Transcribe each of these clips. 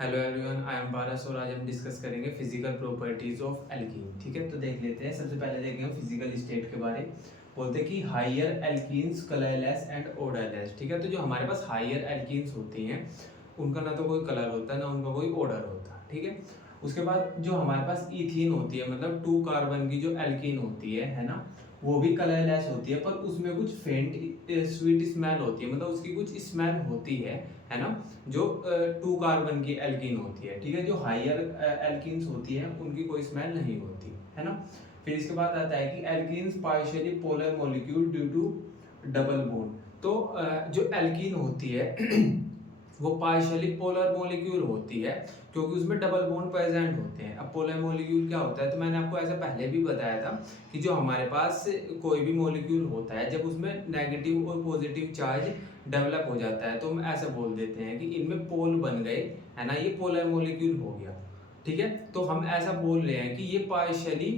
Hello everyone, I am पारस और आज हम डिस्कस करेंगे फिजिकल प्रॉपर्टीज ऑफ एल्कीन। ठीक है, तो देख लेते हैं। सबसे पहले देखेंगे फिजिकल स्टेट के बारे। बोलते हैं कि higher alkenes colourless and odourless. ठीक है, तो जो हमारे पास हायर एल्कीन्स होती हैं उनका ना तो कोई कलर होता है ना उनका कोई ओडर होता है। ठीक है, उसके बाद जो हमारे पास इथीन होती है, मतलब 2 कार्बन की जो एल्कीन होती है ना, वो भी कलरलेस होती है, पर उसमें कुछ फेंट स्वीट स्मेल होती है, मतलब उसकी कुछ स्मेल होती है ना, जो 2 कार्बन की एल्कीन होती है। ठीक है, जो हायर एल्कीन्स होती है उनकी कोई स्मेल नहीं होती है ना। फिर इसके बाद आता है कि alkenes partially polar molecule due to double bond. तो जो एल्कीन होती है वो पार्शियली पोलर मॉलिक्यूल होती है क्योंकि उसमें डबल बॉन्ड प्रेजेंट होते हैं। अब पोलर मॉलिक्यूल क्या होता है, तो मैंने आपको ऐसा पहले भी बताया था कि जो हमारे पास कोई भी मॉलिक्यूल होता है जब उसमें नेगेटिव और पॉजिटिव चार्ज डेवलप हो जाता है तो हम ऐसा बोल देते हैं कि इनमें पोल बन गए, है ना, ये पोलर मॉलिक्यूल हो गया। ठीक है, तो हम ऐसा बोल रहे हैं कि ये पार्शियली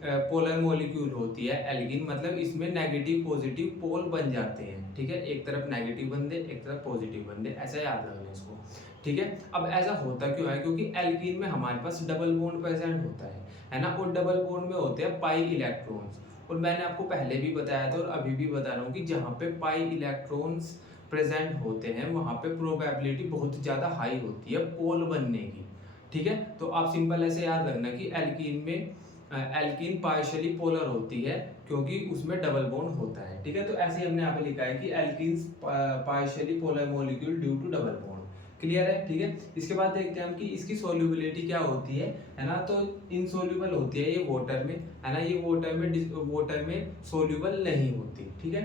पोलर मॉलिक्यूल होती है एल्कीन, मतलब इसमें नेगेटिव पॉजिटिव पोल बन जाते हैं। ठीक है, एक तरफ नेगेटिव बन दे एक तरफ पॉजिटिव बन दे, ऐसा याद रखना इसको। ठीक है, अब ऐसा होता क्यों है, क्योंकि एल्कीन में हमारे पास डबल बॉन्ड प्रेजेंट होता है ना, और डबल बॉन्ड में होते हैं पाई इलेक्ट्रॉन्स। और मैंने आपको पहले भी बताया था और अभी भी बता रहा हूँ कि जहाँ पे पाई इलेक्ट्रॉन्स प्रेजेंट होते हैं वहाँ पे प्रोबेबिलिटी बहुत ज़्यादा हाई होती है पोल बनने की। ठीक है, तो आप सिंपल ऐसे याद रखना कि एल्कीन में एल्कीन पार्शियली पोलर होती है क्योंकि उसमें डबल बॉन्ड होता है। ठीक है, तो ऐसे ही हमने यहाँ पे लिखा है कि alkenes partially polar molecule due to double bond. Clear है? ठीक है, इसके बाद देखते हैं हम कि इसकी सोल्यूबिलिटी क्या होती है ना, तो इनसोल्यूबल होती है ये वाटर में, है ना, ये वाटर में सोल्यूबल नहीं होती। ठीक है,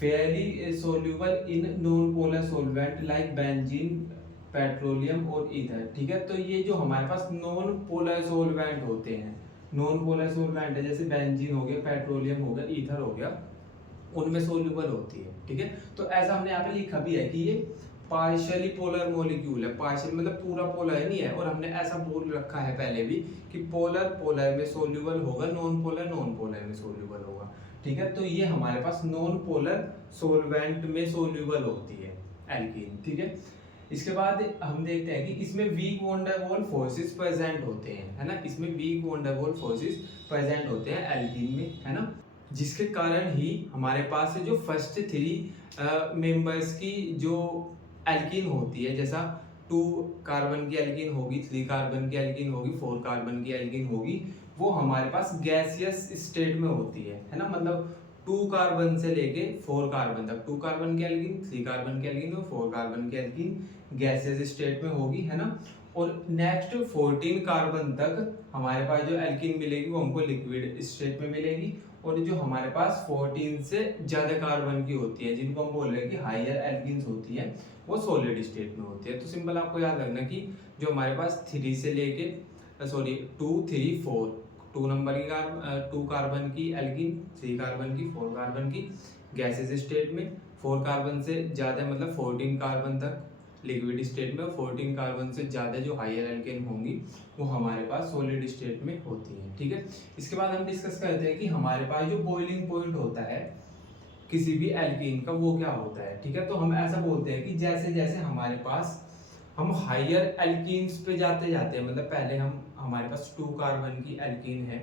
Fairlie soluble in non polar solvent like benzene, petroleum और ईथर। ठीक है, तो ये जो हमारे पास नॉन पोलर सॉल्वेंट होते हैं, नॉन पोलर सॉल्वेंट है, जैसे बेंजीन हो गया, पेट्रोलियम हो गया, ईथर हो गया, उनमें सोल्यूबल होती है। ठीक है, तो ऐसा हमने यहाँ पे लिखा भी है कि ये पार्शियली पोलर मॉलिक्यूल है। पार्शियल मतलब पूरा पोलर नहीं है, और हमने ऐसा बोल रखा है पहले भी कि पोलर पोलर में सोल्यूबल होगा, नॉन पोलर में सोल्यूबल होगा। ठीक है, तो ये हमारे पास नॉन पोलर सोलवेंट में सोल्यूबल होती है एल्कीन। ठीक है, इसके बाद हम देखते हैं कि इसमें वीक वॉन डार वाल फोर्सेस प्रेजेंट होते हैं, है ना, इसमें वीक वॉन डार वाल फोर्सेस प्रेजेंट होते हैं एल्कीन में, है ना, जिसके कारण ही हमारे पास जो फर्स्ट 3 मेंबर्स की जो एल्कीन होती है, जैसा 2 कार्बन की एल्कीन होगी, 3 कार्बन की एल्कीन होगी, 4 कार्बन की एल्कीन होगी, वो हमारे पास गैसियस स्टेट में होती है ना, मतलब 2 कार्बन से लेके 4 कार्बन तक, 2 कार्बन की एल्कीन, 3 कार्बन की एल्कीन और 4 कार्बन की एल्कीन गैसियस स्टेट में होगी, है ना। और नेक्स्ट 14 कार्बन तक हमारे पास जो एल्कीन मिलेगी वो हमको लिक्विड स्टेट में मिलेगी, और जो हमारे पास 14 से ज्यादा कार्बन की होती है, जिनको हम बोल रहे हैं कि हायर एल्कीन्स होती है, वो सॉलिड स्टेट में होती है। तो सिंपल आपको याद रखना कि जो हमारे पास 3 से लेके 2 3 4 2 नंबर की 2 कार्बन की एल्कीन, 3 कार्बन की, 4 कार्बन की गैसेस स्टेट में, 4 कार्बन से ज्यादा मतलब 14 कार्बन तक लिक्विड स्टेट में, 14 कार्बन से ज्यादा जो हायर एल्केन होंगी वो हमारे पास सॉलिड स्टेट में होती हैं। ठीक है, इसके बाद हम डिस्कस करते हैं कि हमारे पास जो बॉइलिंग पॉइंट होता है किसी भी एल्कीन का वो क्या होता है। ठीक है, तो हम ऐसा बोलते हैं कि जैसे जैसे हमारे पास हम हायर एल्कीन्स पे जाते जाते हैं, मतलब पहले हम हमारे पास 2 कार्बन की एल्कीन है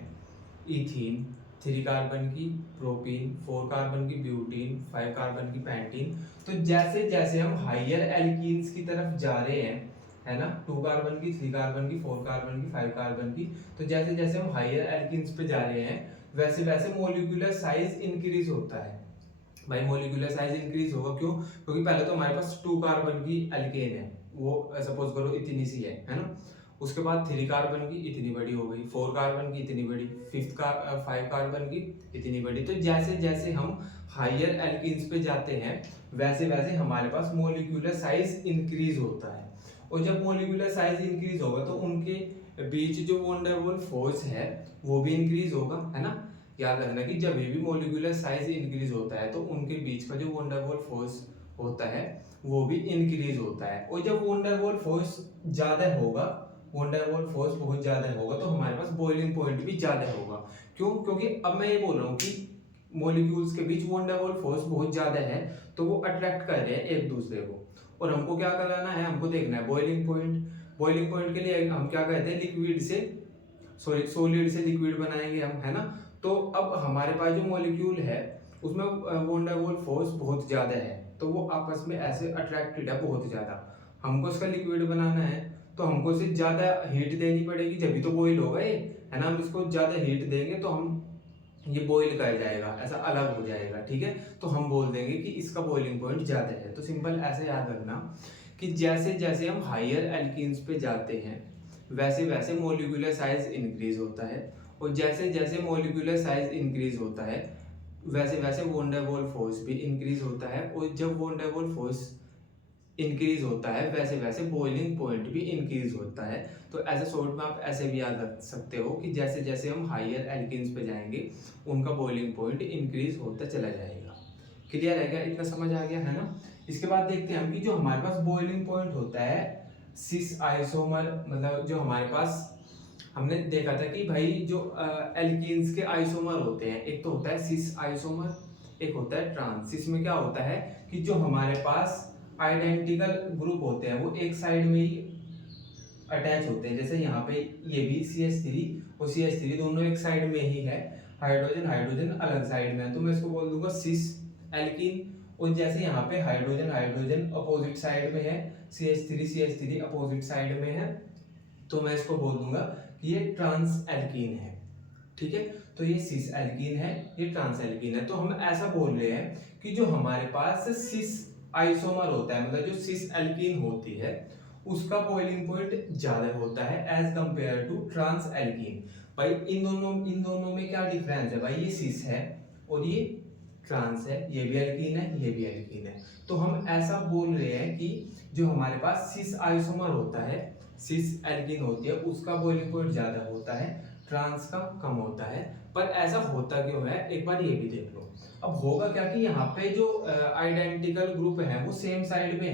इथीन, 3 कार्बन की प्रोपीन, 4 कार्बन की ब्यूटीन, 5 कार्बन की पैंटीन। तो जैसे जैसे हम हायर एल्कीन्स की तरफ जा रहे हैं, है ना, 2 कार्बन की, 3 कार्बन की, 4 कार्बन की, 5 कार्बन की, तो जैसे जैसे हम हायर एल्कीन्स पे जा रहे हैं वैसे वैसे मोलिकुलर साइज इंक्रीज होता है। भाई मोलिकुलर साइज इंक्रीज होगा क्यों, क्योंकि पहले तो हमारे पास 2 कार्बन की एल्केन है, वो सपोज करो इतनी सी है ना, उसके बाद 3 कार्बन की इतनी बड़ी हो गई, 4 कार्बन की इतनी बड़ी, 5 कार्बन की इतनी बड़ी। तो जैसे जैसे हम हायर एल्कीन्स पे जाते हैं वैसे वैसे हमारे पास मोलिकुलर साइज इंक्रीज होता है, और जब मोलिकुलर साइज इंक्रीज होगा तो उनके बीच जो वॉन डेर वाल्स फोर्स है वो भी इंक्रीज होगा, है ना। याद रखना कि जब भी मोलिकुलर साइज इंक्रीज होता है तो उनके बीच का जो वॉन डेर वाल्स फोर्स होता है वो भी इंक्रीज होता है, और जब वॉन डेर वाल्स फोर्स ज्यादा होगा, वॉन डेर वाल्स फोर्स बहुत ज्यादा होगा, तो हमारे पास बॉइलिंग पॉइंट भी ज्यादा होगा। क्यों? क्योंकि अब मैं ये बोल रहा हूँ कि मॉलिक्यूल्स के बीच वॉन डेर वाल्स फोर्स बहुत ज्यादा है तो वो अट्रैक्ट कर रहे हैं एक दूसरे को, और हमको क्या कराना है, हमको देखना है बॉइलिंग पॉइंट। बॉइलिंग पॉइंट के लिए हम क्या कहते हैं, लिक्विड से सॉलिड से लिक्विड बनाएंगे हम, है ना। तो अब हमारे पास जो मॉलिक्यूल है उसमें वॉन डाई वॉल फोर्स बहुत ज्यादा है, तो वो आपस में ऐसे अट्रैक्टेड है बहुत ज्यादा। हमको इसका लिक्विड बनाना है तो हमको इसे ज्यादा हीट देनी पड़ेगी, जब तो बॉइल होगा ये, है ना। हम इसको ज्यादा हीट देंगे तो हम ये बॉइल कर जाएगा, ऐसा अलग हो जाएगा, ठीक है। तो हम बोल देंगे कि इसका बॉइलिंग पॉइंट ज्यादा है। तो सिंपल ऐसे याद रखना कि जैसे जैसे हम हायर एल्कीन्स पे जाते हैं वैसे वैसे मोलिकुलर साइज इंक्रीज होता है, और जैसे जैसे मोलिकुलर साइज इंक्रीज होता है वैसे वैसे वॉन डाई वॉल फोर्स भी इंक्रीज होता है, और जब van der Waals force increase होता है वैसे वैसे बॉइलिंग पॉइंट भी इंक्रीज होता है। तो ऐसे शॉर्ट में आप ऐसे भी याद रख सकते हो कि जैसे जैसे हम हायर एल्कीन्स पे जाएंगे उनका बॉइलिंग पॉइंट इंक्रीज होता चला जाएगा। क्लियर है क्या, इतना समझ आ गया है ना। इसके बाद देखते हैं हम कि जो हमारे पास बॉइलिंग पॉइंट होता है सिस आइसोमर, मतलब जो हमारे पास हमने देखा था कि भाई जो एल्कीन्स के आइसोमर होते हैं, एक तो होता है सिस आइसोमर, एक होता है ट्रांस। सिस में क्या होता है कि जो हमारे पास आइडेंटिकल ग्रुप होते हैं वो एक साइड में ही अटैच होते हैं, जैसे यहाँ पे ये भी CH3 और CH3 दोनों एक साइड में ही है, हाइड्रोजन हाइड्रोजन अलग साइड में है, तो मैं इसको बोल दूंगा सिस एल्कीन। और जैसे यहाँ पे हाइड्रोजन हाइड्रोजन अपोजिट साइड में है, CH3 अपोजिट साइड में है, तो मैं इसको बोल दूंगा कि ये ट्रांस एल्कीन है, ठीक है। तो ये सिस एल्कीन है, ये ट्रांस एल्कीन है। तो हम ऐसा बोल रहे हैं कि जो हमारे पास सिस आइसोमर होता है, मतलब जो सिस एल्कीन होती है उसका बॉइलिंग पॉइंट ज्यादा होता है as compare to trans alkene. भाई इन दोनों में क्या डिफरेंस है, भाई ये सिस है और ये ट्रांस है, ये भी एल्कीन है ये भी एल्कीन है। तो हम ऐसा बोल रहे हैं कि जो हमारे पास सिस आइसोमर होता है, सिस एल्कीन होती है, उसका बॉइलिंग पॉइंट ज्यादा होता है, ट्रांस का कम होता है। पर ऐसा होता क्यों है, एक बार ये भी देख लो। अब होगा क्या कि यहाँ पे जो आइडेंटिकल ग्रुप है वो सेम साइड में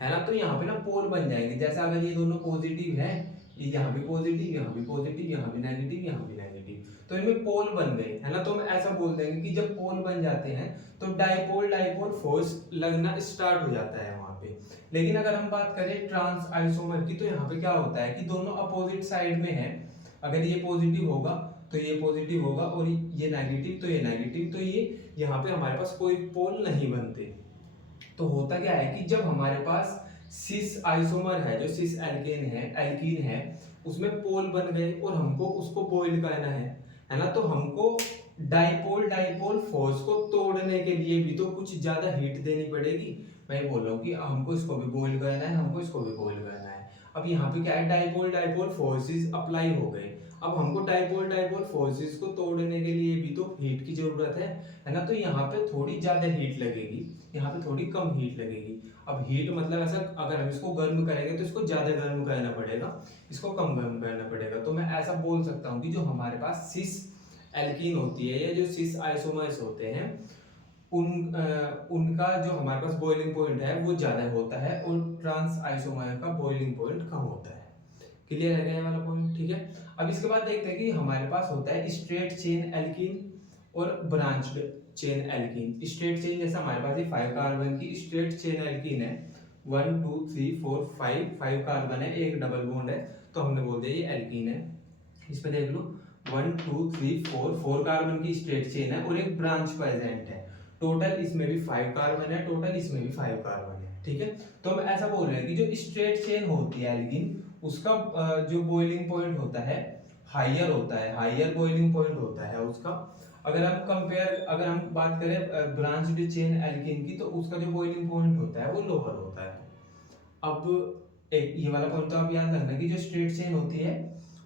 है ना। तो यहाँ पे ना पोल बन जाएंगे, जैसे अगर ये दोनों पॉजिटिव है, ये यहाँ भी पॉजिटिव यहाँ भी पॉजिटिव यहाँ भी नेगेटिव यहाँ भी नेगेटिव, तो इनमें पोल बन गए, है ना। तो हम ऐसा बोल देंगे कि जब पोल बन जाते हैं तो डाइपोल डाइपोल फोर्स लगना स्टार्ट हो जाता है वहां पे। लेकिन अगर हम बात करें ट्रांस आइसोमर की, तो यहाँ पे क्या होता है कि दोनों अपोजिट साइड में है, अगर ये पॉजिटिव होगा तो ये पॉजिटिव होगा, और ये नेगेटिव तो ये नेगेटिव, तो ये यहाँ पे हमारे पास कोई पोल नहीं बनते। तो होता क्या है कि जब हमारे पास सिस आइसोमर है, जो सिस एल्कीन है उसमें पोल बन गए और हमको उसको बॉइल करना है ना। तो हमको डाइपोल डाइपोल फोर्स को तोड़ने के लिए भी तो कुछ ज्यादा हीट देनी पड़ेगी। मैं बोल रहा हूँ कि हमको इसको भी बॉइल करना है, हमको इसको भी बॉइल करना है। अब यहाँ पे क्या है, डाइपोल डाइपोल फोर्सेस अप्लाई हो गए। अब हमको डाइपोल डाइपोल फोर्सेस को तोड़ने के लिए भी तो हीट की जरूरत है ना। तो यहाँ पे थोड़ी ज्यादा हीट लगेगी, यहाँ पे थोड़ी कम हीट लगेगी। अब हीट मतलब ऐसा, अगर हम इसको गर्म करेंगे तो इसको ज्यादा गर्म करना पड़ेगा, इसको कम गर्म करना पड़ेगा। तो मैं ऐसा बोल सकता हूँ कि जो हमारे पास सिस एल्कीन होती है या जो सिस आइसोमर्स होते हैं उनका जो हमारे पास बॉइलिंग पॉइंट है वो ज्यादा होता है, और ट्रांस आइसोमर का बॉइलिंग पॉइंट कम होता है। क्लियर है ये वाला पॉइंट, ठीक है। अब इसके बाद देखते हैं कि हमारे पास होता है स्ट्रेट चेन एल्कीन और branched chain alkene. Straight chain जैसे हमारे पास ये 5 कार्बन की स्ट्रेट चेन एल्कीन है, 1 2 3 4 5 कार्बन है, एक डबल बॉन्ड है, तो हमने बोल दिया ये एल्कीन है। इस पे देख लो 1 2 3 4 कार्बन की स्ट्रेट चेन है और एक ब्रांच प्रेजेंट है। टोटल इसमें भी 5 कार्बन है, टोटल इसमें भी 5 कार्बन है, ठीक है। तो हम ऐसा बोल रहे हैं कि जो स्ट्रेट चेन होती है एल्कीन उसका जो बॉइलिंग पॉइंट होता है हायर होता है, हायर बॉइलिंग पॉइंट होता है उसका। अगर हम बात करें ब्रांच्ड चेन एल्कीन की, तो उसका जो बॉइलिंग पॉइंट होता है वो लोअर होता है। अब एक ये वाला पॉइंट तो आप याद रखना कि जो स्ट्रेट चेन होती है,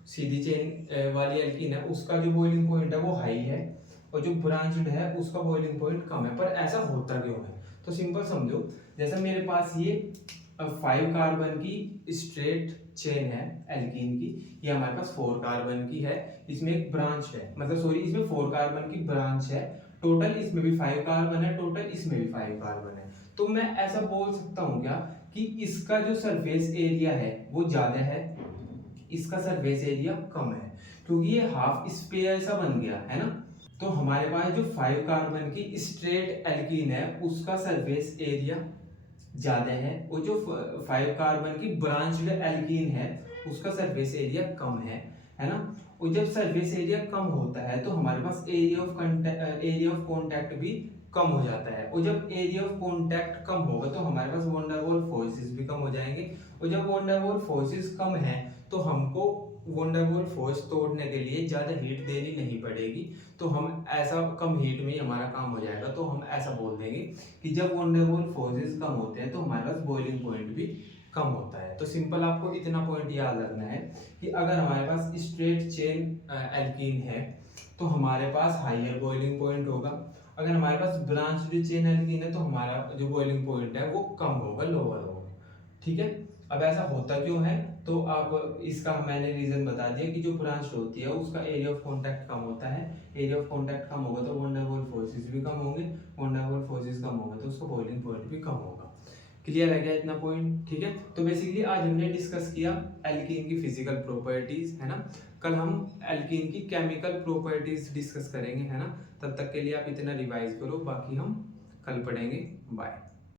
सीधी चेन वाली एल्कीन है, उसका जो बॉइलिंग पॉइंट है वो हाई है, और जो ब्रांच्ड है उसका बॉइलिंग पॉइंट कम है। पर ऐसा होता क्यों है, तो सिंपल समझो, जैसे मेरे पास ये 5 कार्बन की स्ट्रेट चेन है एल्कीन की, ये हमारे पास 4 कार्बन की है, इसमें एक ब्रांच है, मतलब सॉरी इसमें 4 कार्बन की ब्रांच है, टोटल इसमें भी 5 कार्बन है, टोटल इसमें भी 5 कार्बन है। तो मैं ऐसा बोल सकता हूँ क्या कि इसका जो सरफेस एरिया है वो ज्यादा है, इसका सरफेस एरिया कम है, क्योंकि ये हाफ स्पेयर सा बन गया है ना। तो हमारे पास जो 5 कार्बन की स्ट्रेट एल्कीन है उसका सरफेस एरिया ज्यादा है, और जो 5 कार्बन की ब्रांच्ड एल्कीन है उसका सरफेस एरिया कम है ना। और जब सरफेस एरिया कम होता है तो हमारे पास एरिया ऑफ कांटेक्ट भी कम हो जाता है, और जब एरिया ऑफ कांटेक्ट कम होगा तो हमारे पास वन डाई वॉल फोर्सेस भी कम हो जाएंगे, और जब वन डाई वॉल फोर्सेस कम है तो हमको वन डाई वॉल फोर्स तोड़ने के लिए ज्यादा हीट देनी नहीं पड़ेगी, तो हम ऐसा कम हीट में ही हमारा काम हो जाएगा। तो हम ऐसा बोल देंगे कि जब वन डाई वॉल फोर्सेस कम होते हैं तो हमारे पास बॉइलिंग पॉइंट भी कम होता है। तो सिंपल आपको इतना पॉइंट याद रखना है कि अगर हमारे पास स्ट्रेट चेन एल्कीन है तो हमारे पास हायर बॉइलिंग पॉइंट होगा, अगर हमारे पास ब्रांच्ड चेन एल्कीन है तो हमारा जो बॉइलिंग पॉइंट है वो कम होगा, लोअर होगा। ठीक है, अब ऐसा होता क्यों है, तो आप इसका मैंने रीजन बता दिया कि जो ब्रांच होती है उसका एरिया ऑफ कांटेक्ट कम होता है, एरिया ऑफ कांटेक्ट कम होगा तो वन डाई वॉल फोर्सेस भी कम होंगे, वन डाई वॉल फोर्सेस कम होगा तो उसका बॉइलिंग पॉइंट भी कम होगा। क्लियर है क्या इतना पॉइंट? ठीक है, तो बेसिकली आज हमने डिस्कस किया एल्कीन की फिजिकल प्रॉपर्टीज, है ना। कल हम एल्कीन की केमिकल प्रॉपर्टीज डिस्कस करेंगे, है ना। तब तक के लिए आप इतना रिवाइज करो, बाकी हम कल पढ़ेंगे। बाय।